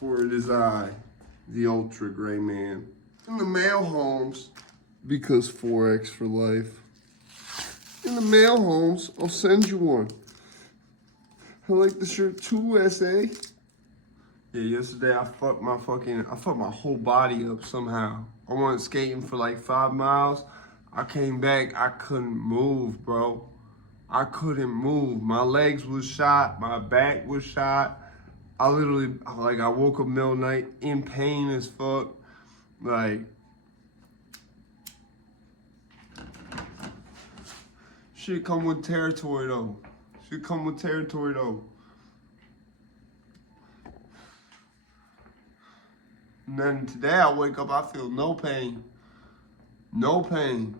For it is I, the Ultra Gray Man, in the mail homes, because Forex for life. In the mail homes, I'll send you one. I like the shirt too, SA. Yeah, yesterday I fucked my whole body up somehow. I went skating for like 5 miles. I came back, I couldn't move, bro. I couldn't move. My legs was shot, my back was shot. I literally, I woke up middle of the night in pain as fuck. Like, shit come with territory though. And then today I wake up, I feel no pain. No pain.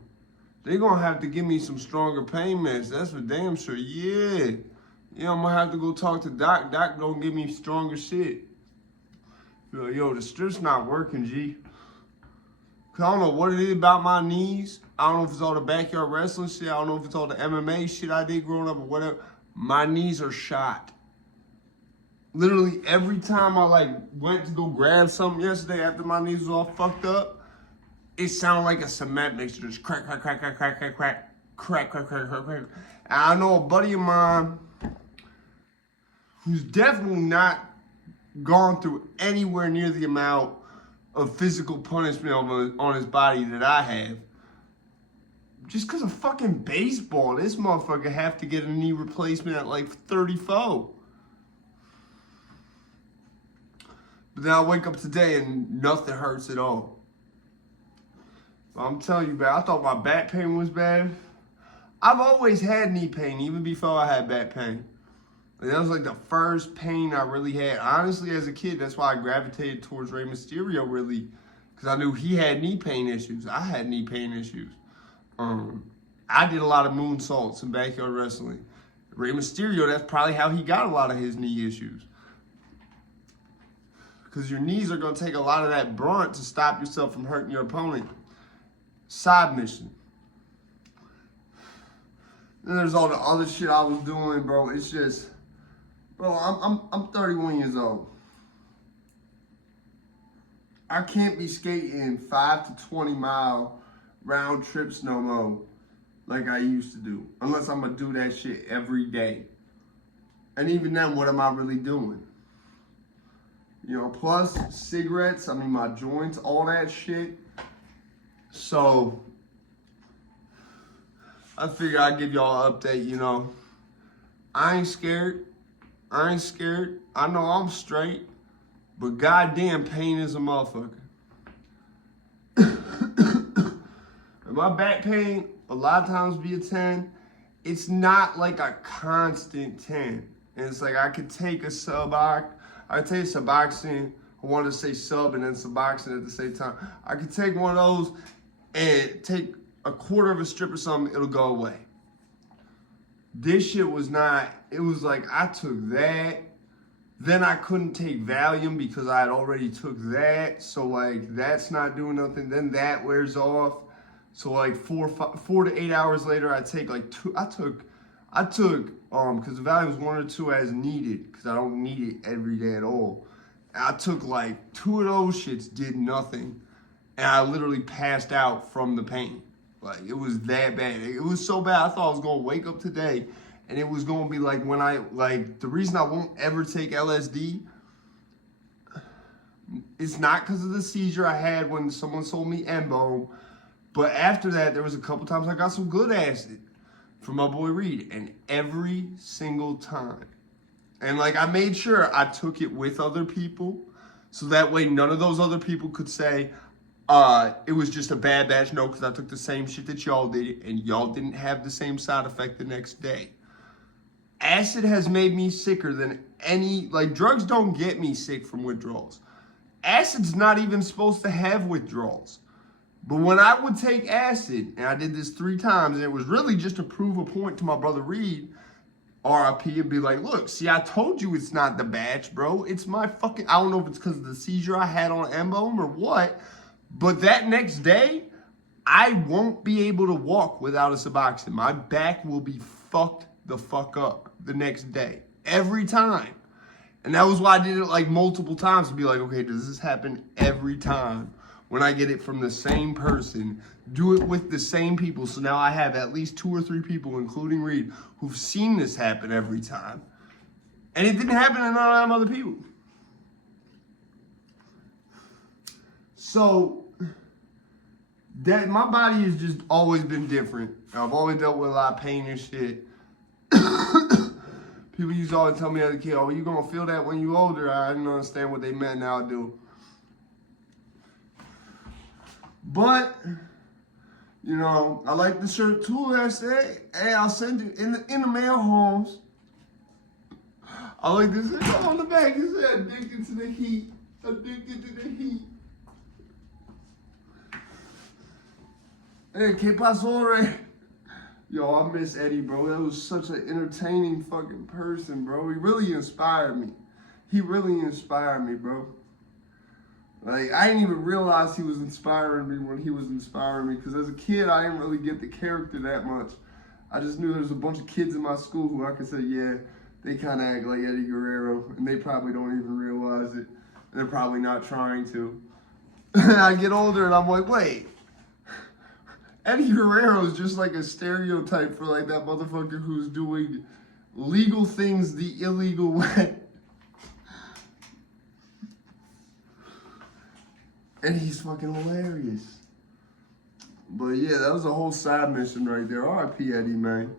They gonna have to give me some stronger pain meds. That's for damn sure. Yeah. Yeah, I'm gonna have to go talk to Doc. Doc don't give me stronger shit. Yo, the strip's not working, G. Cause I don't know what it is about my knees. I don't know if it's all the backyard wrestling shit. I don't know if it's all the MMA shit I did growing up or whatever. My knees are shot. Literally every time I went to go grab something yesterday after my knees was all fucked up, it sounded like a cement mixer, just crack, crack, crack, crack, crack, crack, crack, crack, crack, crack, crack, crack. And I know a buddy of mine who's definitely not gone through anywhere near the amount of physical punishment on his body that I have. Just because of fucking baseball, this motherfucker have to get a knee replacement at like 34. But then I wake up today and nothing hurts at all. But I'm telling you, man, I thought my back pain was bad. I've always had knee pain, even before I had back pain. That was like the first pain I really had. Honestly, as a kid, that's why I gravitated towards Rey Mysterio, really. Because I knew he had knee pain issues. I had knee pain issues. I did a lot of moonsaults in backyard wrestling. Rey Mysterio, that's probably how he got a lot of his knee issues. Because your knees are going to take a lot of that brunt to stop yourself from hurting your opponent. Side mission. Then there's all the other shit I was doing, bro. It's just, bro, I'm 31 years old. I can't be skating 5 to 20 mile round trips no more like I used to do. Unless I'm going to do that shit every day. And even then, what am I really doing? You know, plus cigarettes, I mean, my joints, all that shit. So, I figure I'd give y'all an update, you know. I ain't scared. I know I'm straight. But goddamn, pain is a motherfucker. And my back pain, a lot of times be a 10. It's not like a constant 10. And it's like I could take a Suboxone. I wanted to say sub and then Suboxone at the same time. I could take one of those and take a quarter of a strip or something, it'll go away. This shit was not, it was like I took that, then I couldn't take Valium because I had already took that, so like that's not doing nothing, then that wears off. So like 4 to 8 hours later, I take like two, I took, because the Valium was 1 or 2 as needed, because I don't need it every day at all. I took like 2 of those shits, did nothing, and I literally passed out from the pain. Like, it was that bad. It was so bad, I thought I was going to wake up today, and it was going to be like when the reason I won't ever take LSD, it's not because of the seizure I had when someone sold me Embo, but after that, there was a couple times I got some good acid from my boy Reed, and every single time. And like, I made sure I took it with other people, so that way none of those other people could say, it was just a bad batch. No, because I took the same shit that y'all did, and y'all didn't have the same side effect the next day. Acid has made me sicker than any, like, drugs don't get me sick from withdrawals. Acid's not even supposed to have withdrawals. But when I would take acid, and I did this 3 times, and it was really just to prove a point to my brother Reed, RIP, and be like, look, see, I told you it's not the batch, bro. It's my fucking, I don't know if it's because of the seizure I had on Embo or what, but that next day, I won't be able to walk without a Suboxone. My back will be fucked the fuck up the next day. Every time. And that was why I did it like multiple times to be like, okay, does this happen every time? When I get it from the same person, do it with the same people. So now I have at least 2 or 3 people, including Reed, who've seen this happen every time. And it didn't happen to none of them other people. So that my body has just always been different. I've always dealt with a lot of pain and shit. People used to always tell me as a kid, oh, you gonna feel that when you older. I didn't understand what they meant, now I do. But, you know, I like the shirt too. I said, hey, I'll send you in the mail, Holmes. I like this on the back. It said, addicted to the heat. Addicted to the heat. Hey, ¿qué pasó, Ray? Yo, I miss Eddie, bro. That was such an entertaining fucking person, bro. He really inspired me. He really inspired me, bro. Like, I didn't even realize he was inspiring me when he was inspiring me. Because as a kid, I didn't really get the character that much. I just knew there was a bunch of kids in my school who I could say, yeah, they kind of act like Eddie Guerrero. And they probably don't even realize it. And they're probably not trying to. I get older and I'm like, wait. Eddie Guerrero is just like a stereotype for like that motherfucker who's doing legal things the illegal way. And he's fucking hilarious. But yeah, that was a whole side mission right there. R.I.P. Eddie, man.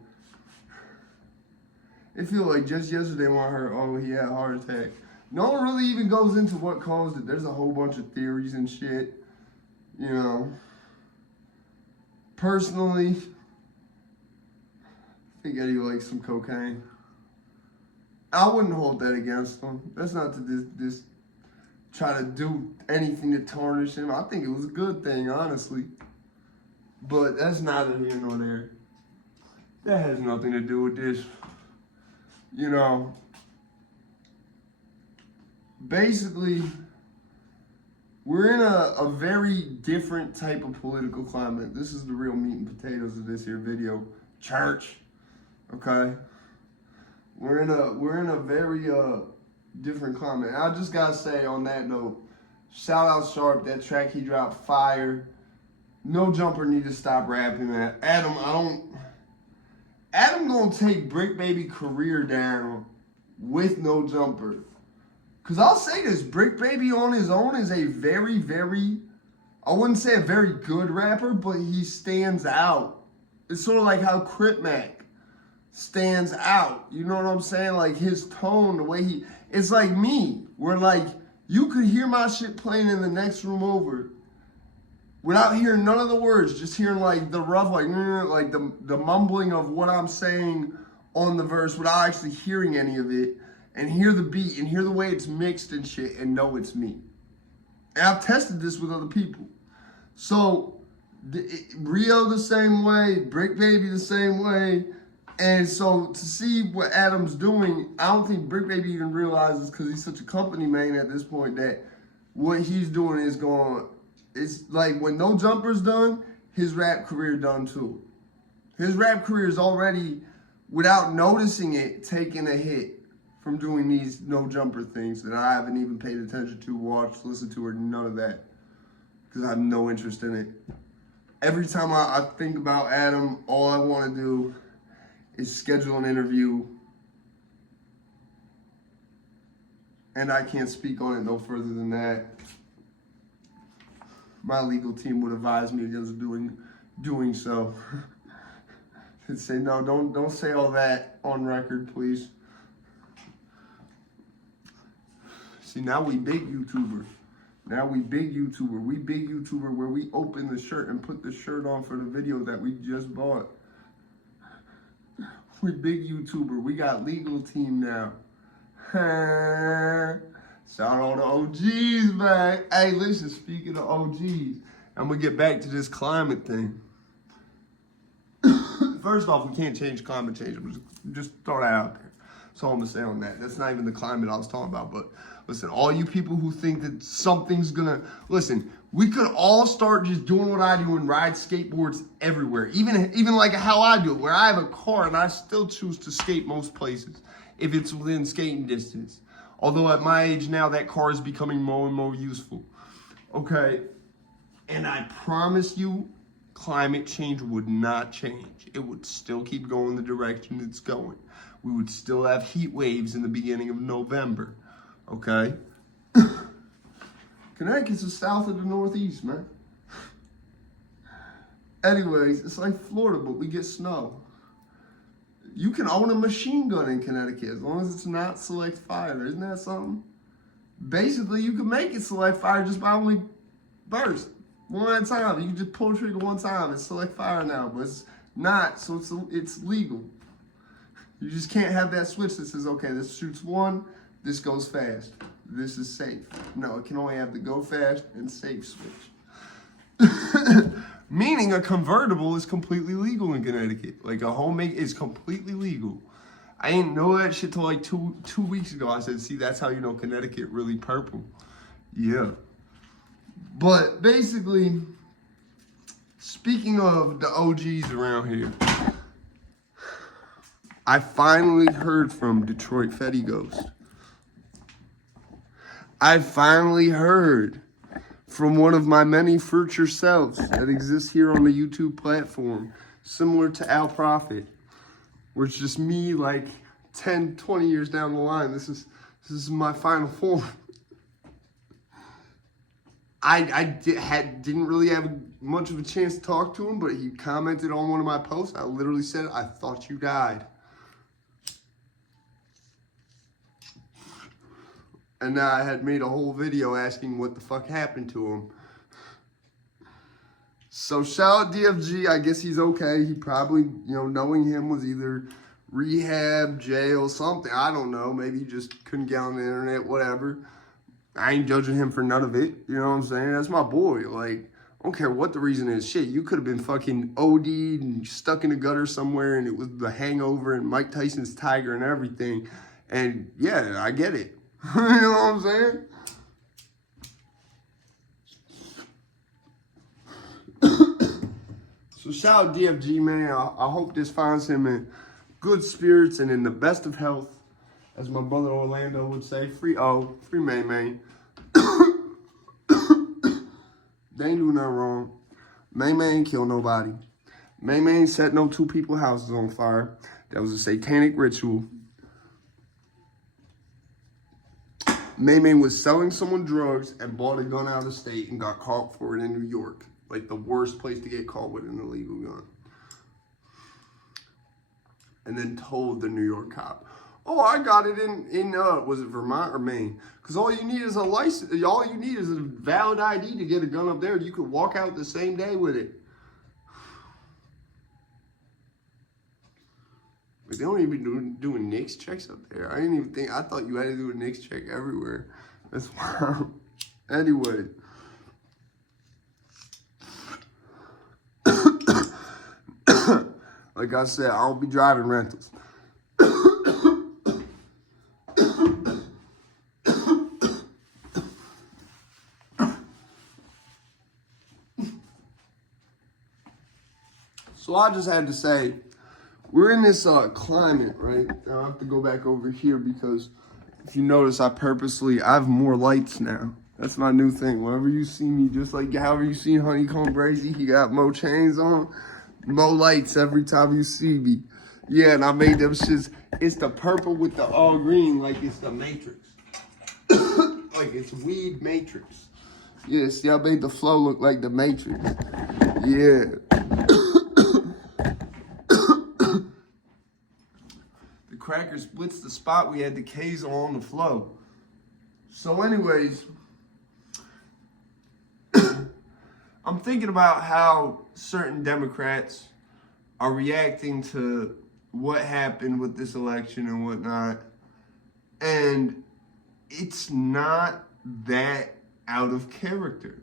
It feels like just yesterday when I heard, oh, he had a heart attack. No one really even goes into what caused it. There's a whole bunch of theories and shit. You know. Personally, I think Eddie likes some cocaine. I wouldn't hold that against him. That's not to this try to do anything to tarnish him. I think it was a good thing, honestly. But that's neither here nor there. That has nothing to do with this. You know, basically, we're in a very different type of political climate. This is the real meat and potatoes of this here video. Church, okay? We're in a very different climate. And I just gotta say on that note, shout out Sharp, that track he dropped, fire. No Jumper need to stop rapping that. Adam gonna take Brick Baby career down with No Jumper. Cause I'll say this, Brick Baby on his own is a very, very, I wouldn't say a very good rapper, but he stands out. It's sort of like how Crip Mac stands out. You know what I'm saying? Like his tone, the way it's like me, where like you could hear my shit playing in the next room over without hearing none of the words, just hearing like the rough, like the mumbling of what I'm saying on the verse without actually hearing any of it. And hear the beat and hear the way it's mixed and shit and know it's me. And I've tested this with other people. So, Rio the same way, Brick Baby the same way. And so, to see what Adam's doing, I don't think Brick Baby even realizes, because he's such a company man at this point, that what he's doing is going, it's like when No Jumper's done, his rap career done too. His rap career is already, without noticing it, taking a hit from doing these No Jumper things that I haven't even paid attention to, watched, listened to, or none of that. Because I have no interest in it. Every time I think about Adam, all I want to do is schedule an interview. And I can't speak on it no further than that. My legal team would advise me against doing so. They'd say, no, don't say all that on record, please. See, now we big YouTuber. Now we big YouTuber. We big YouTuber where we open the shirt and put the shirt on for the video that we just bought. We big YouTuber. We got legal team now. Shout out to OGs, man. Hey, listen, speaking of OGs, I'm going to get back to this climate thing. First off, we can't change climate change. Just throw that out there. That's all I'm going to say on that. That's not even the climate I was talking about, but listen, all you people who think that something's gonna, listen, we could all start just doing what I do and ride skateboards everywhere. Even like how I do it, where I have a car and I still choose to skate most places if it's within skating distance. Although at my age now, that car is becoming more and more useful. Okay, and I promise you, climate change would not change. It would still keep going the direction it's going. We would still have heat waves in the beginning of November, okay? Connecticut's the south of the northeast, man. Anyways, it's like Florida, but we get snow. You can own a machine gun in Connecticut as long as it's not select fire. Isn't that something? Basically, you can make it select fire just by only burst one at a time. You can just pull the trigger one time. It's select fire now, but it's not, so it's legal. You just can't have that switch that says, okay, this shoots one, this goes fast. This is safe. No, it can only have the go fast and safe switch. Meaning a convertible is completely legal in Connecticut. Like a homemade is completely legal. I didn't know that shit till like two weeks ago. I said, see, that's how you know Connecticut really purple. Yeah. But basically, speaking of the OGs around here, I finally heard from Detroit Fetty Ghost. I finally heard from one of my many future selves that exists here on the YouTube platform, similar to Al Prophet, where it's just me like 10, 20 years down the line. This is my final form. I didn't really have much of a chance to talk to him, but he commented on one of my posts. I literally said, I thought you died. And I had made a whole video asking what the fuck happened to him. So shout out DFG, I guess he's okay. He probably, knowing him was either rehab, jail, something. I don't know. Maybe he just couldn't get on the internet, whatever. I ain't judging him for none of it. You know what I'm saying? That's my boy. Like, I don't care what the reason is. Shit, you could have been fucking OD'd and stuck in a gutter somewhere and it was The Hangover and Mike Tyson's Tiger and everything. And yeah, I get it. You know what I'm saying? So shout out DFG, man. I hope this finds him in good spirits and in the best of health. As my brother Orlando would say, free May May. They ain't do nothing wrong. May May ain't kill nobody. May May ain't set no two people houses on fire. That was a satanic ritual. May May was selling someone drugs and bought a gun out of state and got caught for it in New York. Like the worst place to get caught with an illegal gun. And then told the New York cop, oh, I got it in was it Vermont or Maine? Because all you need is a license. All you need is a valid ID to get a gun up there. You could walk out the same day with it. But they don't even be doing NICS checks up there. I thought you had to do a NICS check everywhere. That's wild. Anyway. Like I said, I don't be driving rentals. So I just had to say, we're in this climate, right? Now I have to go back over here because if you notice, I have more lights now. That's my new thing. Whenever you see me, just like however you see Honeycomb Brazy, he got more chains on, more lights every time you see me. Yeah, and I made them shits. It's the purple with the all green, like it's the Matrix. Like it's weed Matrix. Yeah, see, I made the flow look like the Matrix. Yeah. The cracker splits the spot. We had the K's on the flow. So anyways, I'm thinking about how certain Democrats are reacting to what happened with this election and whatnot. And it's not that out of character.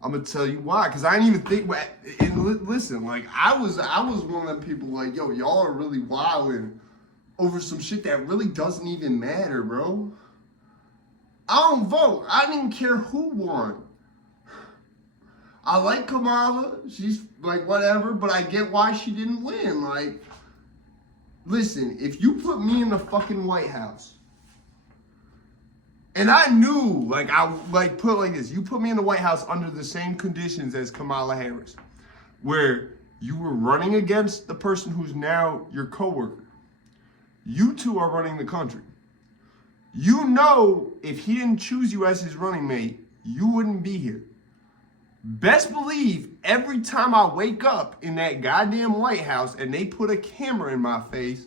I'm gonna tell you why, because I didn't even think. And listen, like I was one of them people like, yo, y'all are really wilding over some shit that really doesn't even matter, bro. I don't vote. I didn't care who won. I like Kamala. She's like whatever, but I get why she didn't win. Like, listen, if you put me in the fucking White House, And I knew, like, I like put it like this: you put me in the White House under the same conditions as Kamala Harris, where you were running against the person who's now your coworker. You two are running the country. You know, if he didn't choose you as his running mate, you wouldn't be here. Best believe every time I wake up in that goddamn White House and they put a camera in my face,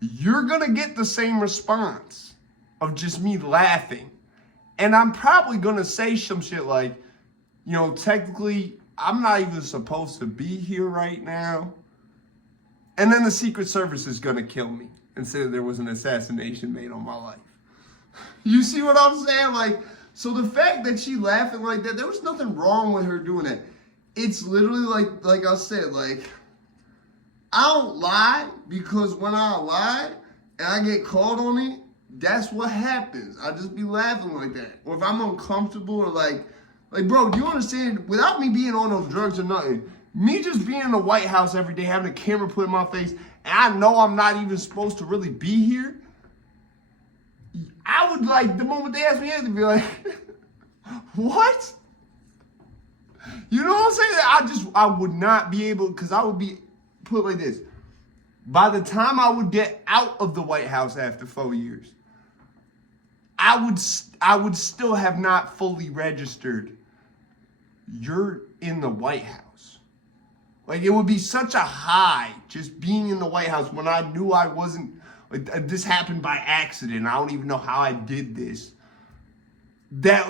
you're gonna get the same response of just me laughing. And I'm probably gonna say some shit like, you know, technically, I'm not even supposed to be here right now. And then the Secret Service is gonna kill me and say that there was an assassination made on my life. You see what I'm saying? Like, so the fact that she laughing like that, there was nothing wrong with her doing that. It's literally like I said, like, I don't lie because when I lie and I get caught on it, that's what happens. I just be laughing like that. Or if I'm uncomfortable or like, bro, do you understand? Without me being on those drugs or nothing, me just being in the White House every day, having a camera put in my face, and I know I'm not even supposed to really be here, I would like, the moment they ask me anything, be like, what? You know what I'm saying? I would not be able, because I would be put like this. By the time I would get out of the White House after 4 years, I would still have not fully registered. You're in the White House. Like, it would be such a high just being in the White House when I knew I wasn't, like, this happened by accident. I don't even know how I did this. That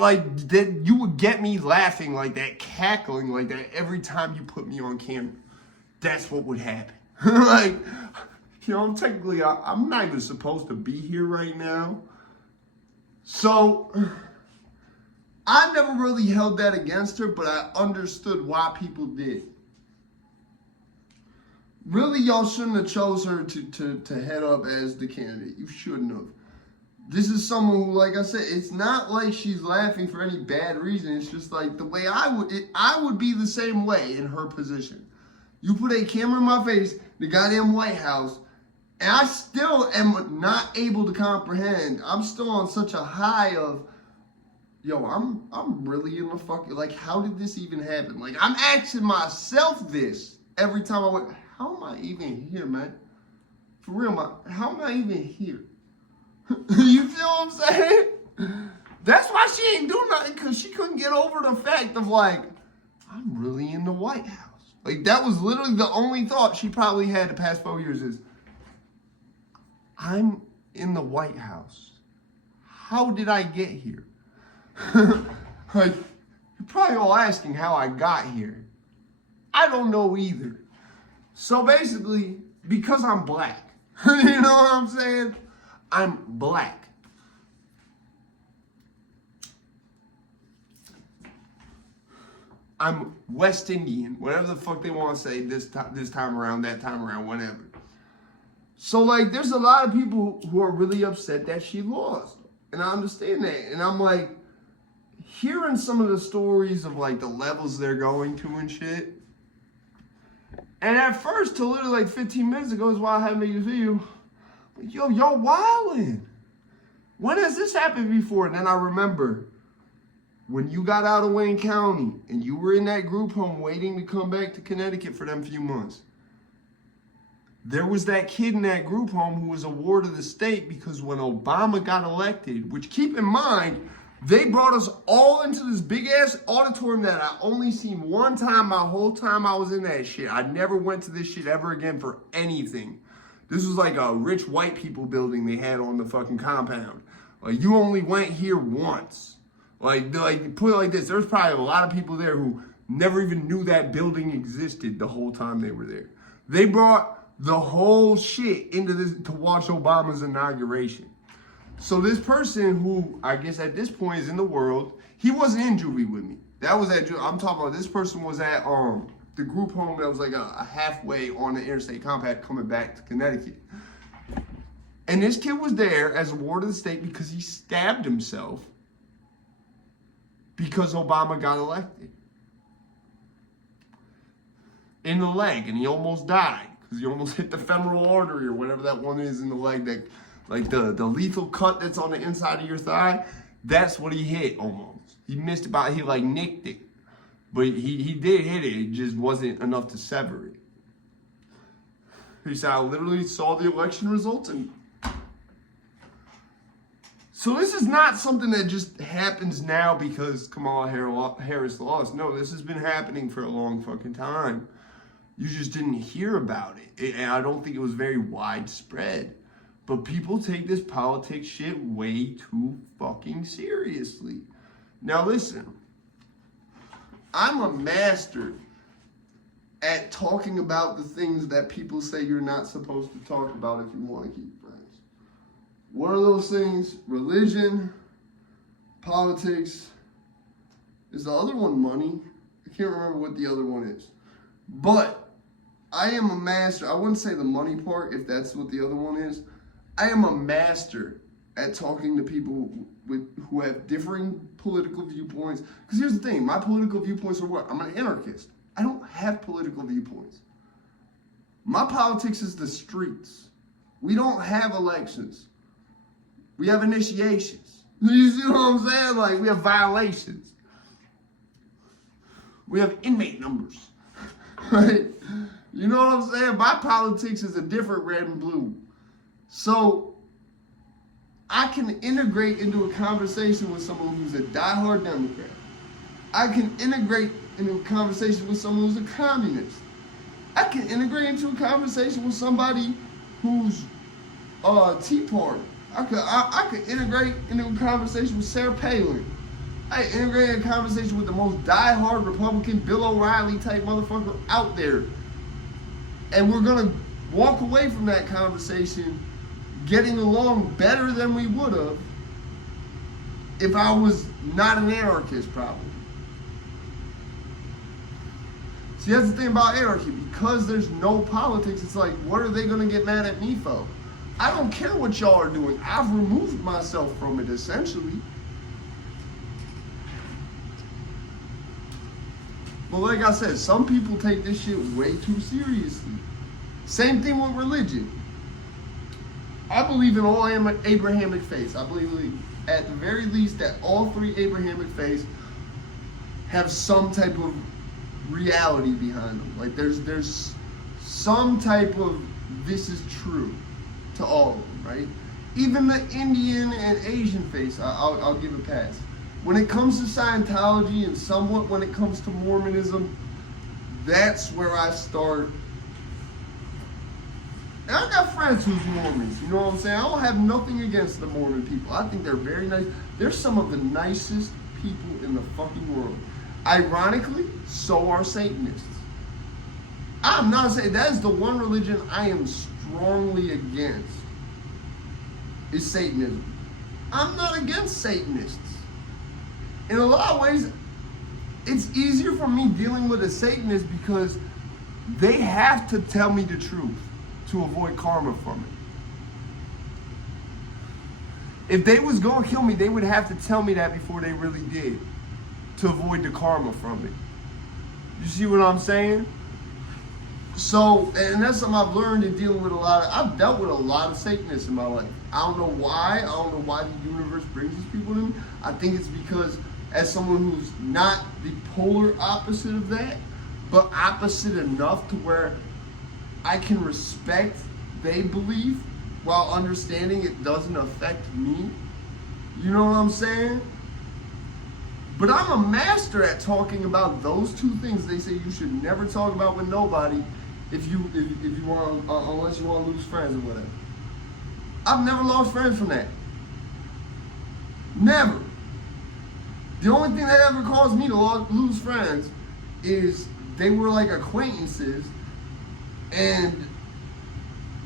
you would get me laughing like that, cackling like that every time you put me on camera. That's what would happen. Like, you know, technically, I'm not even supposed to be here right now. So, I never really held that against her, but I understood why people did. Really, y'all shouldn't have chose her to head up as the candidate. You shouldn't have. This is someone who, like I said, it's not like she's laughing for any bad reason. It's just like the way I would be the same way in her position. You put a camera in my face, the goddamn White House, and I still am not able to comprehend. I'm still on such a high of, yo, I'm really in the fucking, like, how did this even happen? Like, I'm asking myself this every time I went, how am I even here, man? For real, how am I even here? You feel what I'm saying? That's why she ain't doing nothing, because she couldn't get over the fact of, like, I'm really in the White House. Like, that was literally the only thought she probably had the past 4 years is, I'm in the White House. How did I get here? Like, you're probably all asking how I got here. I don't know either. So basically, because I'm black, you know what I'm saying? I'm black. I'm West Indian, whatever the fuck they want to say this time around, that time around, whatever. So, like, there's a lot of people who are really upset that she lost. And I understand that. And I'm like, hearing some of the stories of, like, the levels they're going to and shit. And at first, till literally like 15 minutes ago is why I had made you video. Yo, wildin'. When has this happened before? And then I remember when you got out of Wayne County and you were in that group home waiting to come back to Connecticut for them few months. There was that kid in that group home who was a ward of the state because when Obama got elected, which keep in mind, they brought us all into this big-ass auditorium that I only seen one time my whole time I was in that shit. I never went to this shit ever again for anything. This was like a rich white people building they had on the fucking compound. Like, you only went here once. Like put it like this, there's probably a lot of people there who never even knew that building existed the whole time they were there. They brought the whole shit into this to watch Obama's inauguration. So this person who I guess at this point is in the world, he wasn't in juvie with me. That was at I'm talking about this person was at the group home that was like a halfway on the interstate compact coming back to Connecticut. And this kid was there as a ward of the state because he stabbed himself because Obama got elected. In the leg, and he almost died because he almost hit the femoral artery or whatever that one is in the leg that, like the lethal cut that's on the inside of your thigh. That's what he hit almost. He missed about, he like nicked it. But he did hit it. It just wasn't enough to sever it. He said, I literally saw the election results and... So this is not something that just happens now because Kamala Harris lost. No, this has been happening for a long fucking time. You just didn't hear about it. And I don't think it was very widespread. But people take this politics shit way too fucking seriously. Now listen, I'm a master at talking about the things that people say you're not supposed to talk about if you want to keep friends. What are those things? Religion, politics. Is the other one money? I can't remember what the other one is. But I am a master. I wouldn't say the money part if that's what the other one is. I am a master at talking to people who have differing political viewpoints. Because here's the thing. My political viewpoints are what? I'm an anarchist. I don't have political viewpoints. My politics is the streets. We don't have elections. We have initiations. You see what I'm saying? Like, we have violations. We have inmate numbers. Right? You know what I'm saying? My politics is a different red and blue. So, I can integrate into a conversation with someone who's a diehard Democrat. I can integrate into a conversation with someone who's a communist. I can integrate into a conversation with somebody who's Tea Party. I could integrate into a conversation with Sarah Palin. I integrate in a conversation with the most diehard Republican, Bill O'Reilly type motherfucker out there. And we're gonna walk away from that conversation getting along better than we would have if I was not an anarchist, probably. See, that's the thing about anarchy. Because there's no politics, it's like, what are they gonna get mad at me for? I don't care what y'all are doing. I've removed myself from it, essentially. But like I said, some people take this shit way too seriously. Same thing with religion. I believe in all Abrahamic faiths. I believe, at the very least, that all three Abrahamic faiths have some type of reality behind them. Like, there's some type of this is true to all of them, right? Even the Indian and Asian faiths, I'll give a pass. When it comes to Scientology and somewhat when it comes to Mormonism, that's where I start. And I got friends who's Mormons, you know what I'm saying? I don't have nothing against the Mormon people. I think they're very nice. They're some of the nicest people in the fucking world. Ironically, so are Satanists. I'm not saying that is the one religion I am strongly against, is Satanism. I'm not against Satanists. In a lot of ways, it's easier for me dealing with a Satanist because they have to tell me the truth to avoid karma from it. If they was gonna kill me, they would have to tell me that before they really did to avoid the karma from it. You see what I'm saying? So, and that's something I've learned in dealing with I've dealt with a lot of Satanists in my life. I don't know why. I don't know why the universe brings these people to me. I think it's because as someone who's not the polar opposite of that, but opposite enough to where I can respect they believe while understanding it doesn't affect me. You know what I'm saying? But I'm a master at talking about those two things they say you should never talk about with nobody if you want, unless you want to lose friends or whatever. I've never lost friends from that. Never. The only thing that ever caused me to lose friends is they were like acquaintances, and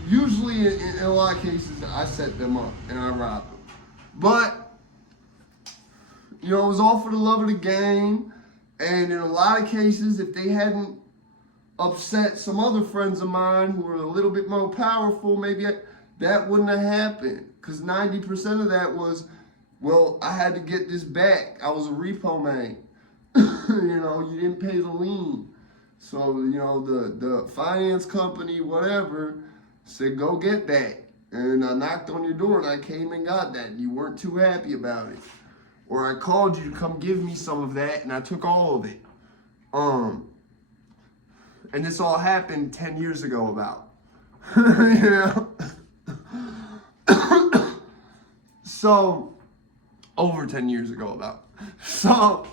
usually in a lot of cases I set them up and I robbed them. But, you know, it was all for the love of the game, and in a lot of cases, if they hadn't upset some other friends of mine who were a little bit more powerful, maybe that wouldn't have happened. Because 90% of that was, well, I had to get this back. I was a repo man. You know, you didn't pay the lien. So, you know, the finance company, whatever, said, go get that. And I knocked on your door and I came and got that. And you weren't too happy about it. Or I called you to come give me some of that and I took all of it. And this all happened 10 years ago about. You know? So, over 10 years ago about. So,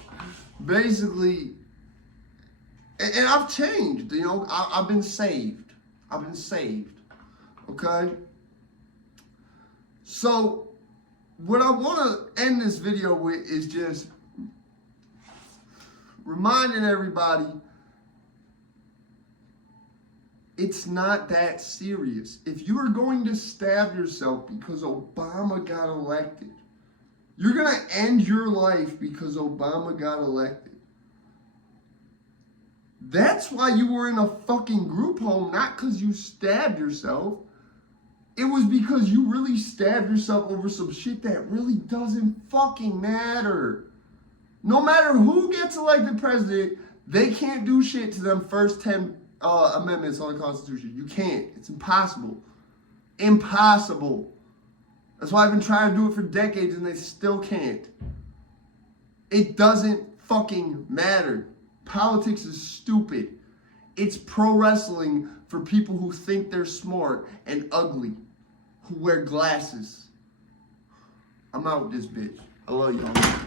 basically, and I've changed, you know, I've been saved. I've been saved, okay? So, what I want to end this video with is just reminding everybody it's not that serious. If you are going to stab yourself because Obama got elected, you're going to end your life because Obama got elected. That's why you were in a fucking group home, not because you stabbed yourself. It was because you really stabbed yourself over some shit that really doesn't fucking matter. No matter who gets elected president, they can't do shit to them first 10 amendments on the Constitution. You can't. It's impossible. Impossible. That's why I've been trying to do it for decades and they still can't. It doesn't fucking matter. Politics is stupid. It's pro wrestling for people who think they're smart and ugly, who wear glasses. I'm out with this bitch. I love y'all.